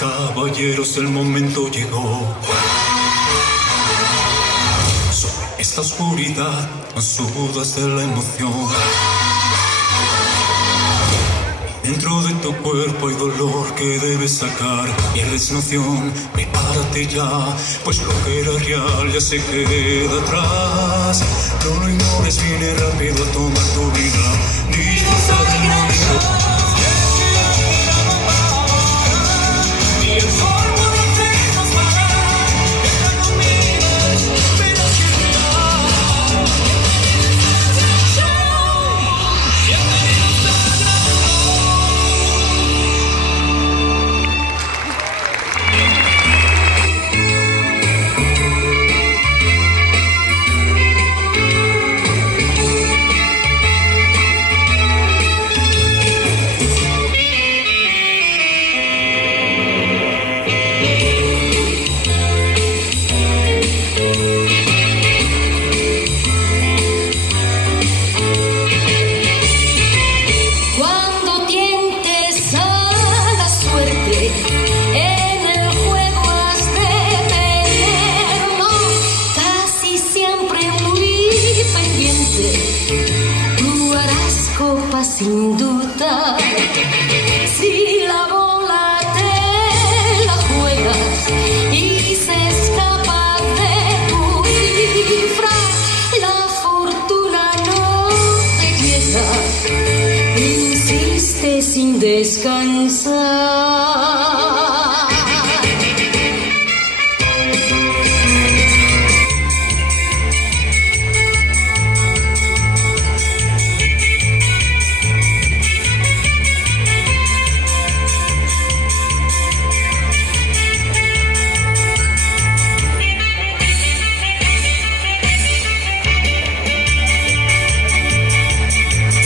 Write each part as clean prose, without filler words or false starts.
caballeros, el momento llegó. Sobre esta oscuridad sudas de la emoción. Dentro de tu cuerpo hay dolor que debes sacar. Pierdes noción, prepárate ya, pues lo que era real ya se queda atrás. No lo ignores, viene rápido a tomar tu vida. Disfruta del momento. Sin duda, si la bola te la juegas y se escapa de tu cifra, la fortuna no te llega, insiste sin descansar.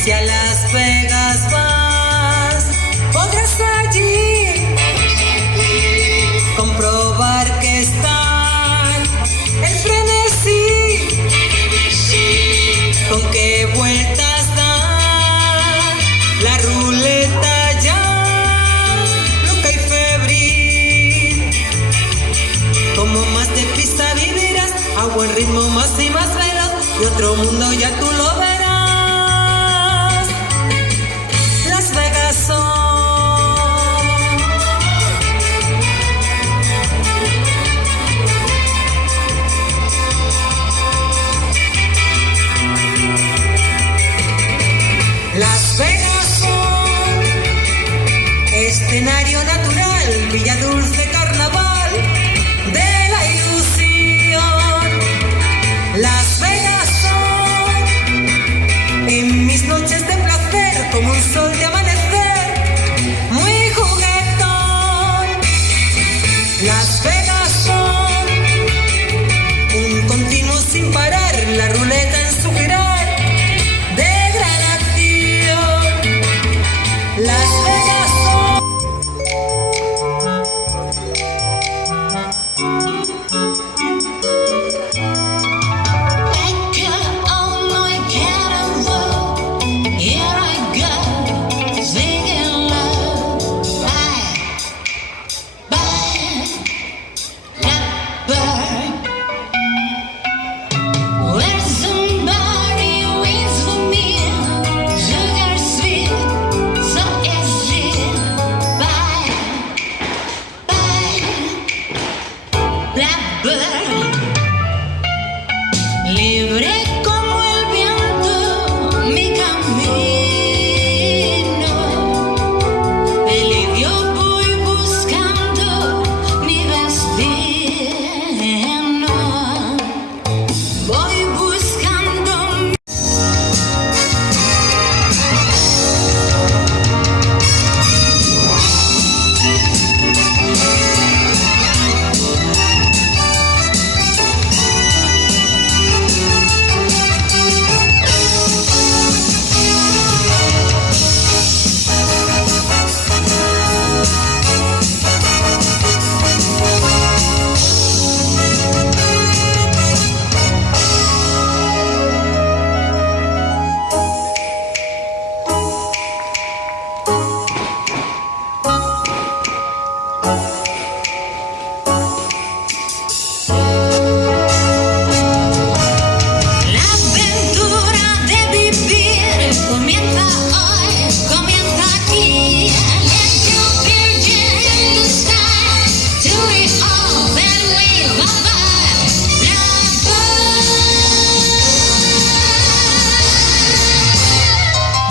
Si a Las Vegas vas, podrás allí comprobar que están el frenesí, con qué vueltas dan la ruleta ya loca y febril. Como más deprisa vivirás, a buen ritmo más y más veloz, y otro mundo ya tú lo verás. Las Vegas son escenario natural, villa dulce, carnaval de la ilusión. Las Vegas son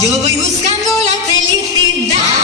Yo voy buscando la felicidad.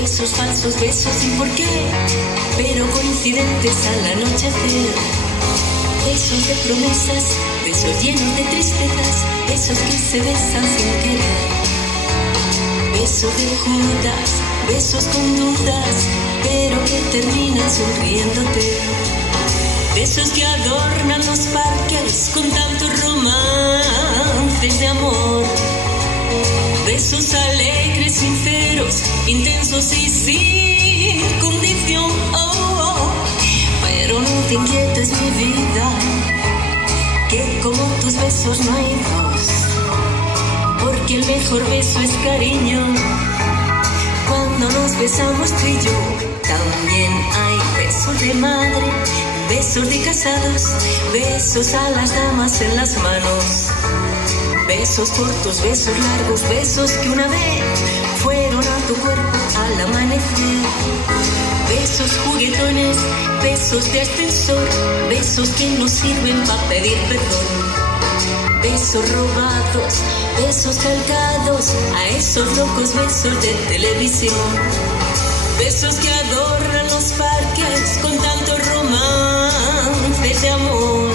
Besos falsos, besos sin por qué, pero coincidentes al anochecer. Besos de promesas, besos llenos de tristezas, besos que se besan sin querer. Besos de Judas, besos con dudas, pero que terminan sonriéndote. Besos que adornan los parques con tantos romances de amor. Besos alegres, sinceros, intensos y sin condición. Oh, oh. te inquietes mi vida, que como tus besos no hay dos, porque el mejor beso es cariño. Cuando nos besamos tú y yo, también hay besos de madre, besos de casados, besos a las damas en las manos, besos cortos, besos largos, besos que una vez fueron a tu cuerpo al amanecer, besos juguetones, besos de ascensor, besos que no sirven para pedir perdón, besos robados, besos calcados a esos locos besos de televisión, besos que adornan los parques con tanto romance de amor,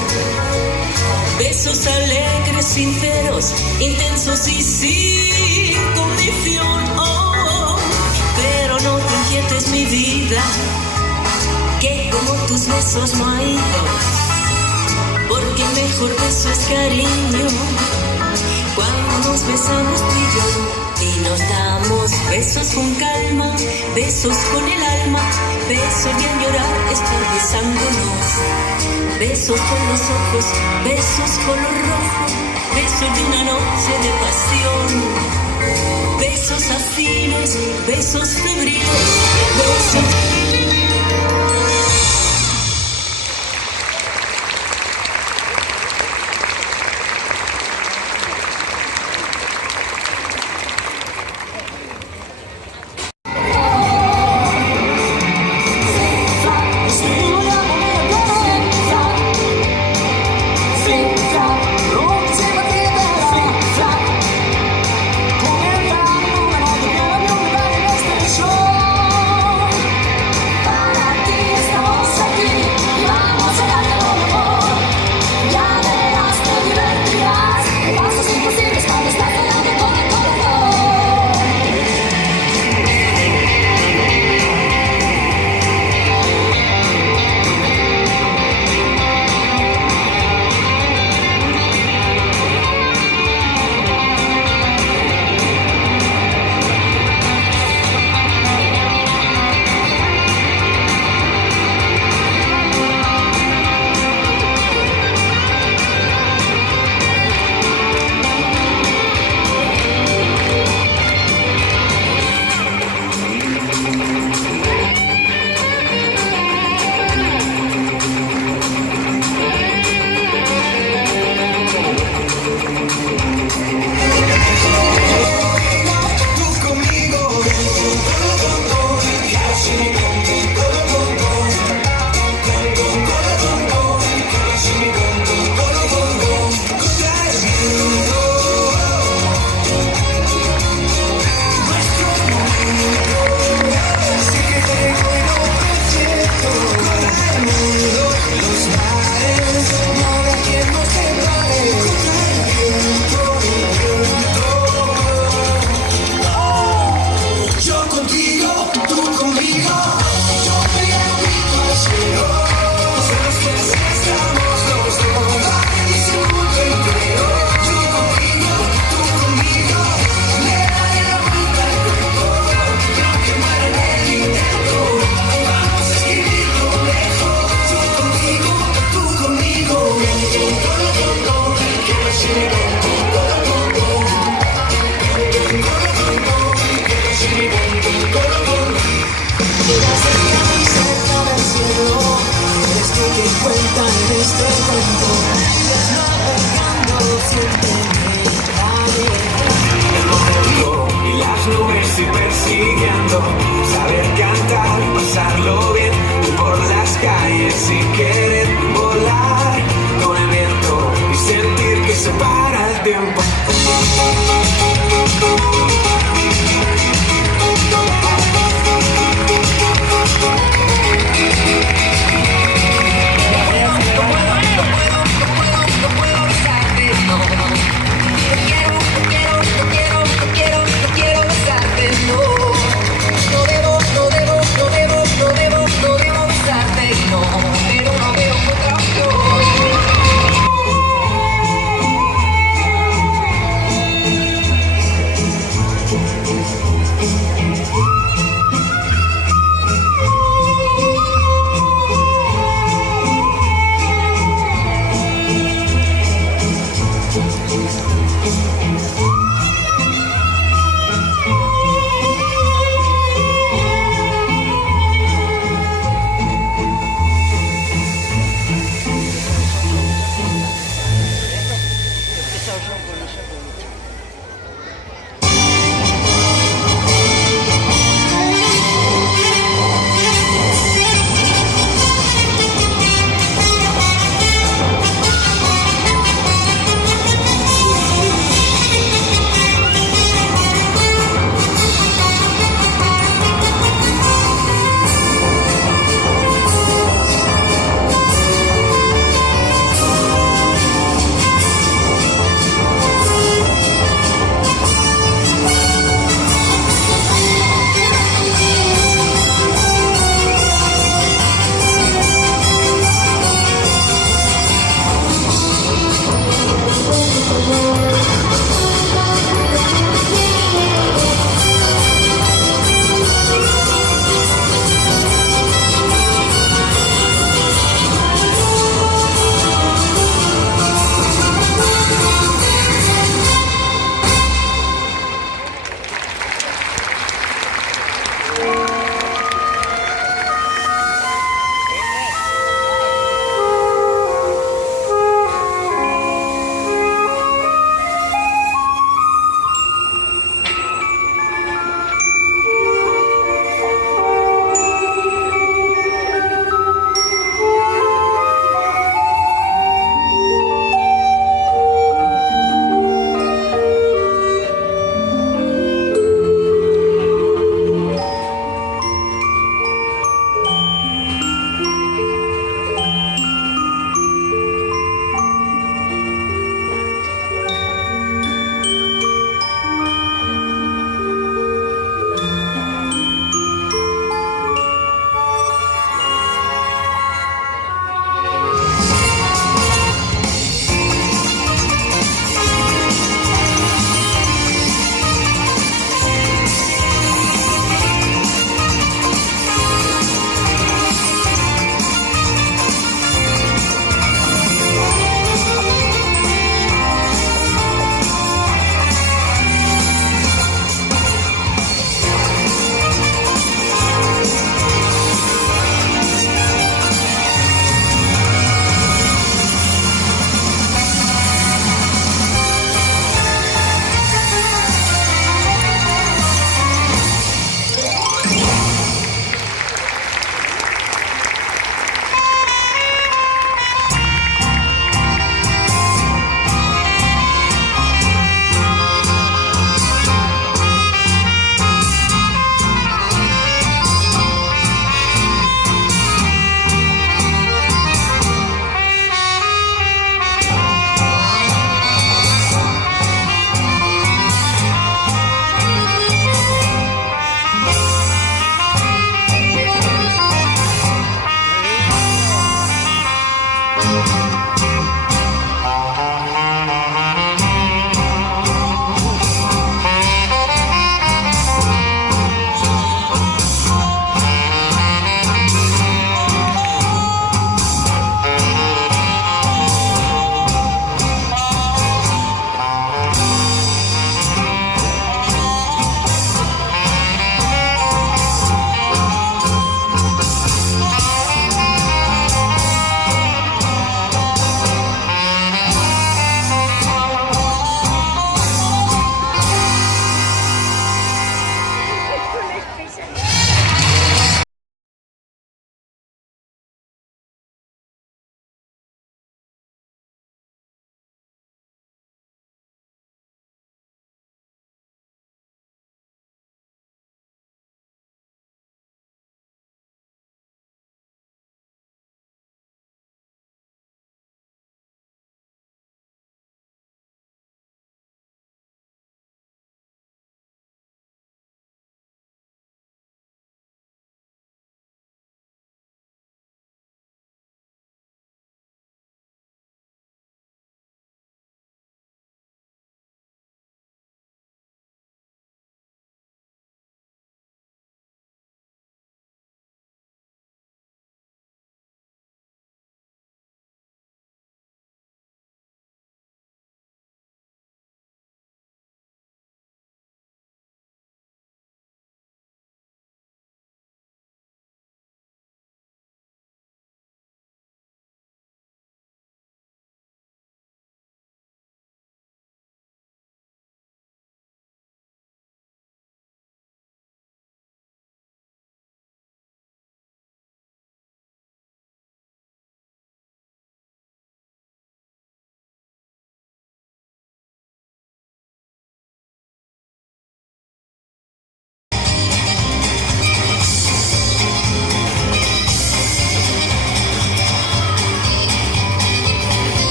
besos alegres, sinceros, intensos y sin condición. Oh, pero no te inquietes mi vida, que como tus besos no hay dos, porque el mejor beso es cariño. Cuando nos besamos tú y yo y nos damos besos con calma, besos con el alma, besos de añorar estar besándonos, besos con los ojos, besos color rojo, besos de una noche de pasión, besos afines, besos febriles, besos...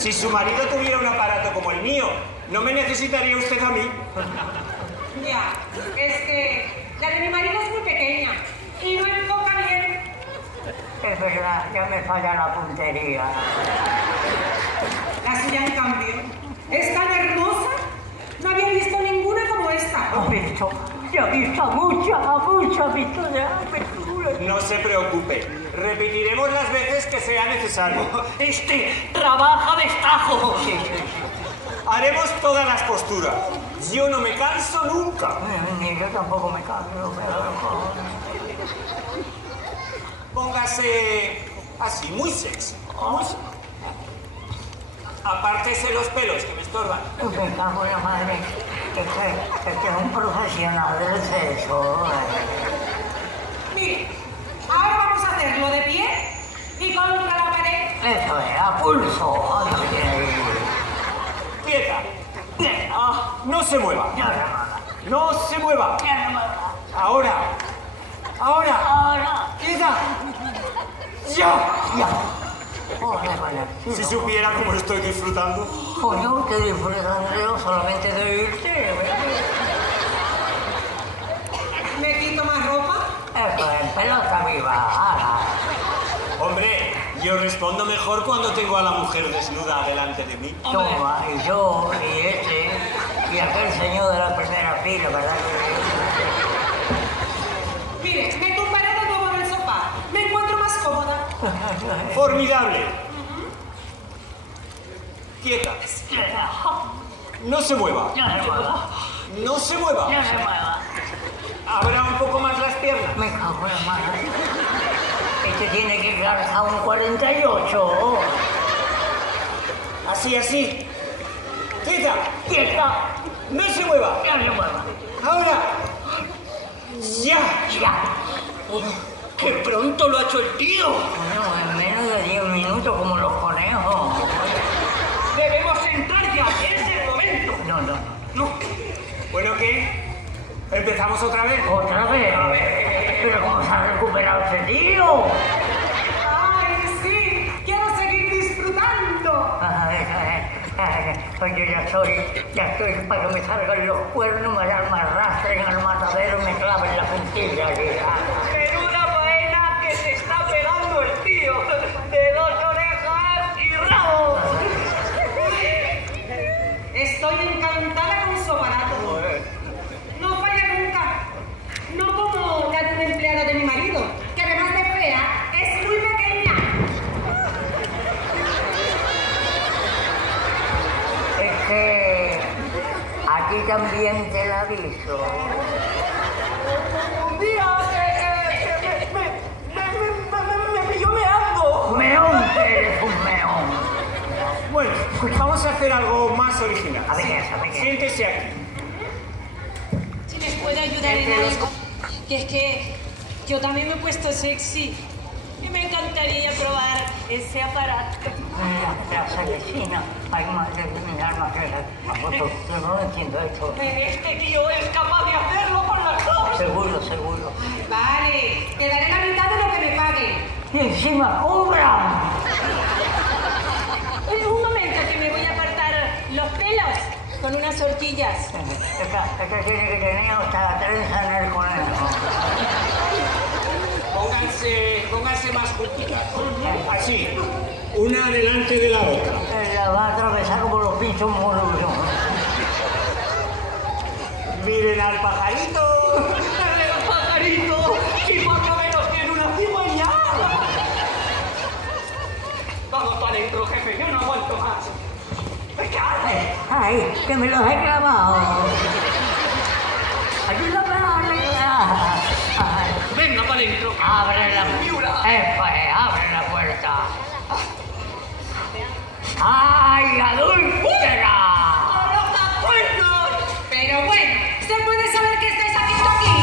Si su marido tuviera un aparato como el mío, ¿no me necesitaría usted a mí? Ya, es que la de mi marido es muy pequeña y no enfoca bien. Es verdad, ya me falla la puntería. La suya, en cambio, es tan hermosa. No había visto ninguna como esta. ¿Has visto? Ya he visto muchas, visto ya. No se preocupe, repetiremos las veces que sea necesario. Trabaja destajo. Sí. Haremos todas las posturas. Yo no me canso nunca. Ni yo tampoco me canso, pero... Póngase así, muy sexy. Apártese los pelos que me estorban. Me cago en la madre. Este es un profesional del sexo. Mire, ahora vamos a hacerlo de pie y contra la pared. Eso es, a pulso. Quieta. No se mueva. Ya se mueva. No se mueva. Ya se mueva. Ahora. Ahora. Quieta. Ya. Joder, vaya. Si supiera cómo estoy disfrutando. Coño, que disfrutando yo solamente de irte. ¿Me quito más ropa? Eso es, pelota viva. Hombre, yo respondo mejor cuando tengo a la mujer desnuda delante de mí. Toma, y yo, y y aquel señor de la primera fila, ¿verdad? Mire, me tumbaré de nuevo en el sofá. Me encuentro más cómoda. Formidable. Quieta. No se mueva. Ya se mueva. No se mueva. Ya se mueva. Abra un poco más las piernas. Me cago en la madre. Este tiene que calzar un 48. Así. Quieta. Quieta. No se mueva. Ya se mueva. Ahora. Ya. ¡Qué pronto lo ha hecho el tío! Bueno, en menos de 10 minutos, como los conejos. Debemos entrar ya. Es el momento. No. Bueno, ¿qué? ¿Empezamos otra vez? ¿Otra vez? ¿Pero cómo se ha recuperado ese tío? ¡Ay, sí! ¡Quiero seguir disfrutando! Pues yo ya estoy para que me salgan los cuernos, me arrastren al matadero y me claven la puntilla. ¡En una faena que se está pegando el tío! ¡De 2 orejas y rabo! Estoy encantada con su aparato. No falla nunca. No como la de un empleado de mi marido, que además de fea, es muy pequeña. Es que aquí también te la aviso. Mira, me pilló meando. ¡Meón, eres un meón! Bueno, pues vamos a hacer algo más original. A ver, Siéntese aquí. Si les puede ayudar en algo, que es que yo también me he puesto sexy y me encantaría probar ese aparato. La asesina. Hay más de mi alma que yo no entiendo esto. Este tío es capaz de hacerlo con las dos. Seguro. Vale, te daré la mitad de lo que me pague. Y encima cobran. Un momento, que me voy a apartar los pelos con unas horquillas. Esta tiene que tener hasta la trenza en el conejo. Pónganse más juntitas. Así. Una delante de la otra. La va a atravesar como los pinchos morulos. Miren al pajarito. ¡El pajarito! ¡Si por lo menos tiene una cigüeña! Vamos para adentro, jefe, yo no aguanto más. ¡Ay, que me los he clavado! ¡Ayúdame a arreglar! Venga para adentro. ¡Abre la puerta! ¡Abre la puerta! ¡Ay, adúltera! Pero bueno, ¿se puede saber qué estáis haciendo aquí?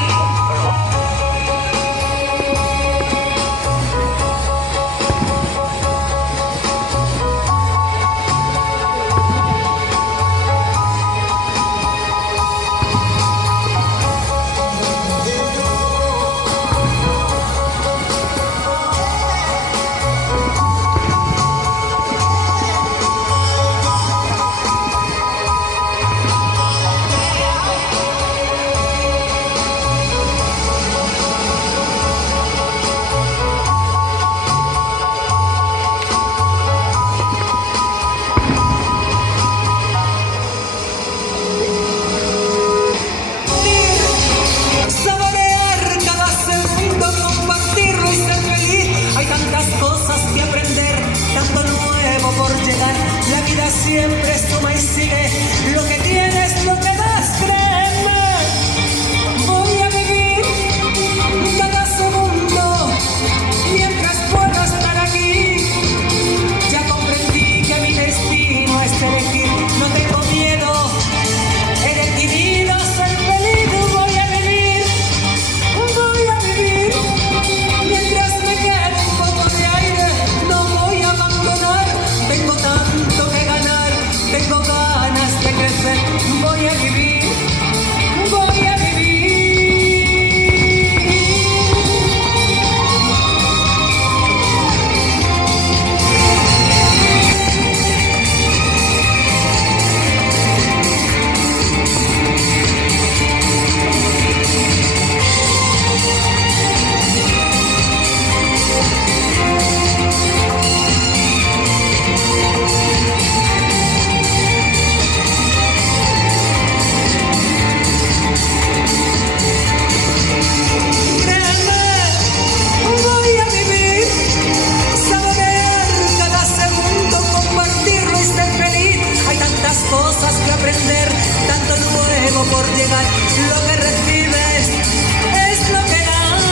por llegar. Lo que recibes es lo que das.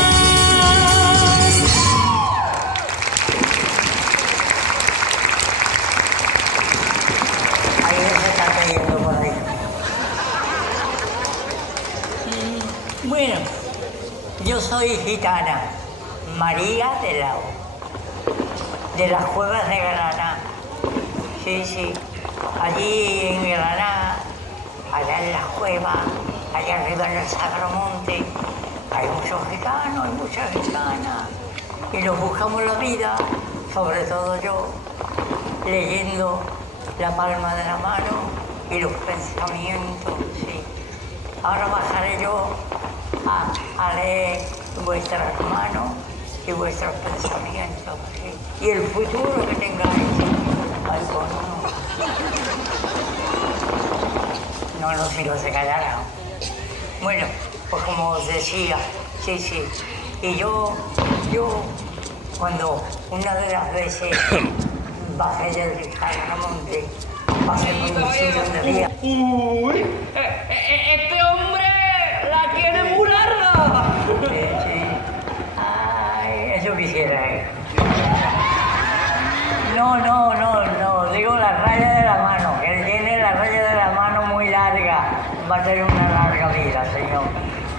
Ahí se está cayendo por ahí. Bueno, yo soy gitana, María de Lao, de las Cuevas de Granada. Sí, allí en Granada, allá en las cuevas, allá arriba en el Sagramonte, hay muchos gitanos, hay muchas gitanas, y nos buscamos la vida, sobre todo yo, leyendo la palma de la mano y los pensamientos, sí. Ahora bajaré yo a leer vuestras manos y vuestros pensamientos, sí. Y el futuro que tengáis. Ay, no, si no se callará. Bueno, pues como os decía, sí. Y yo, cuando una de las veces bajé del Sagramonte, pasé por un sitio donde había... Uy, este hombre la tiene muy larga. Sí. Ay, eso quisiera, No, digo la raya de la mano, que él tiene la raya de la mano muy larga. Va a tener una larga vida, señor.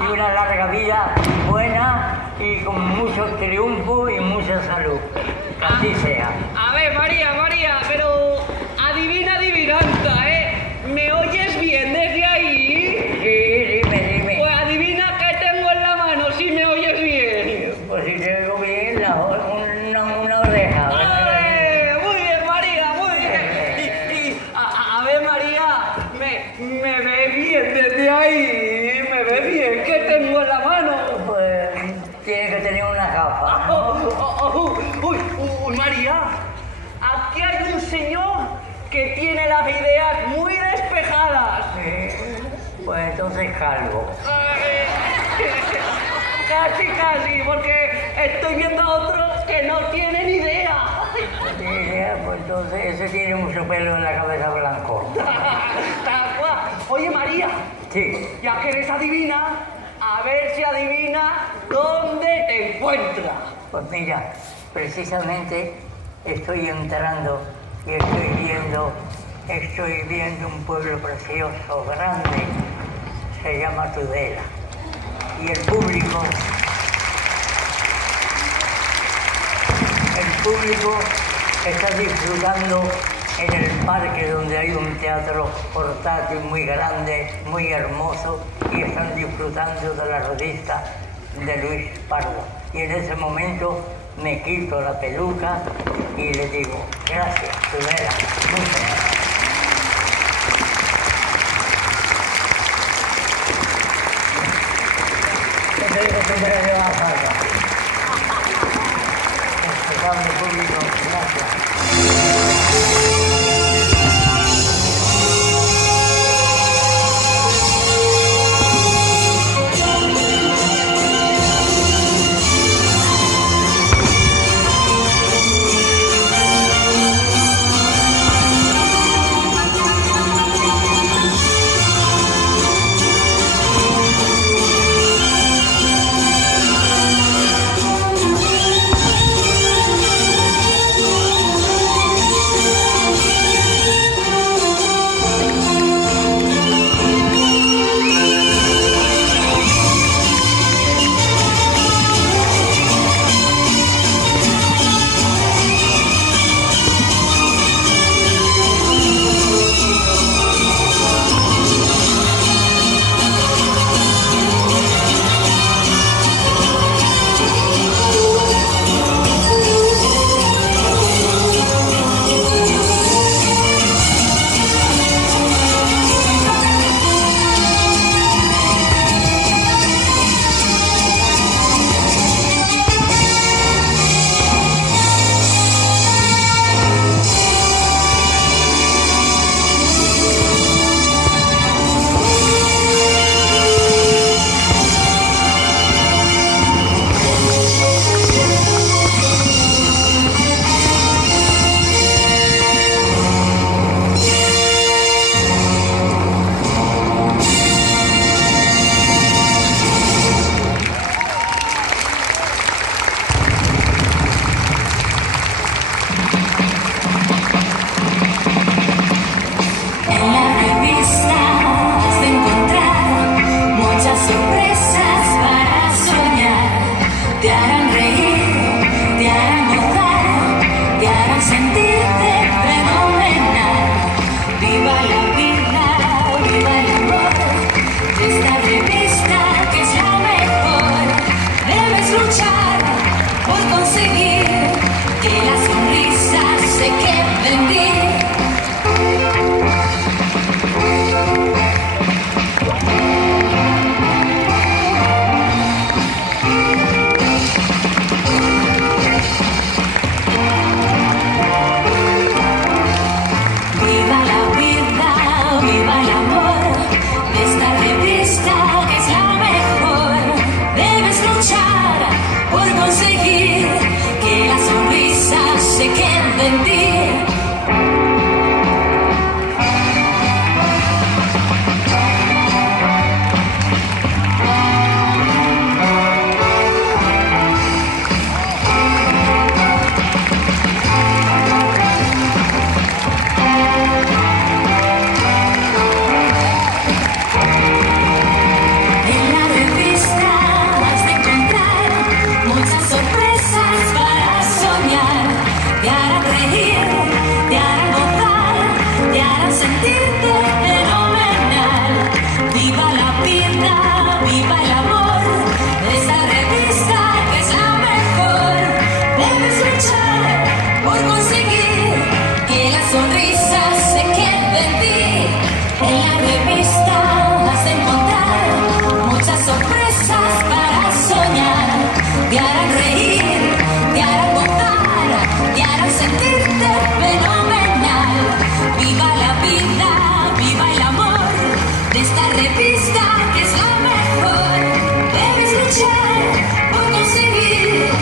Y una larga vida buena y con mucho triunfo y mucha salud. Que así sea. A ver, María, pero adivina, adivinanza, ¿eh? ¿Me oyes bien desde ahí? Sí, dime. Pues adivina qué tengo en la mano, si me oyes bien. Pues si te oigo bien, una oreja. Muy bien, María, muy bien. Y a ver, María, ¿me ve bien desde ahí? ¿Me ve bien? ¿Qué tengo en la mano? Pues tiene que tener una gafa. Uy, María, aquí hay un señor que tiene las ideas muy despejadas. Pues entonces calvo. Casi, porque estoy viendo a otros que no tienen idea. Pues entonces ese tiene mucho pelo en la cabeza blanco. Tal cual. Oye, María, Sí. ya que eres adivina, a ver si adivina dónde te encuentras. Pues mira, precisamente estoy entrando y estoy viendo un pueblo precioso, grande, se llama Tudela. Y el público está disfrutando en el parque donde hay un teatro portátil muy grande, muy hermoso, y están disfrutando de la revista de Luis Pardo. Y en ese momento me quito la peluca y le digo, gracias, Tudela, muchas gracias. Respetable público, gracias.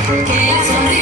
que ha sonreído.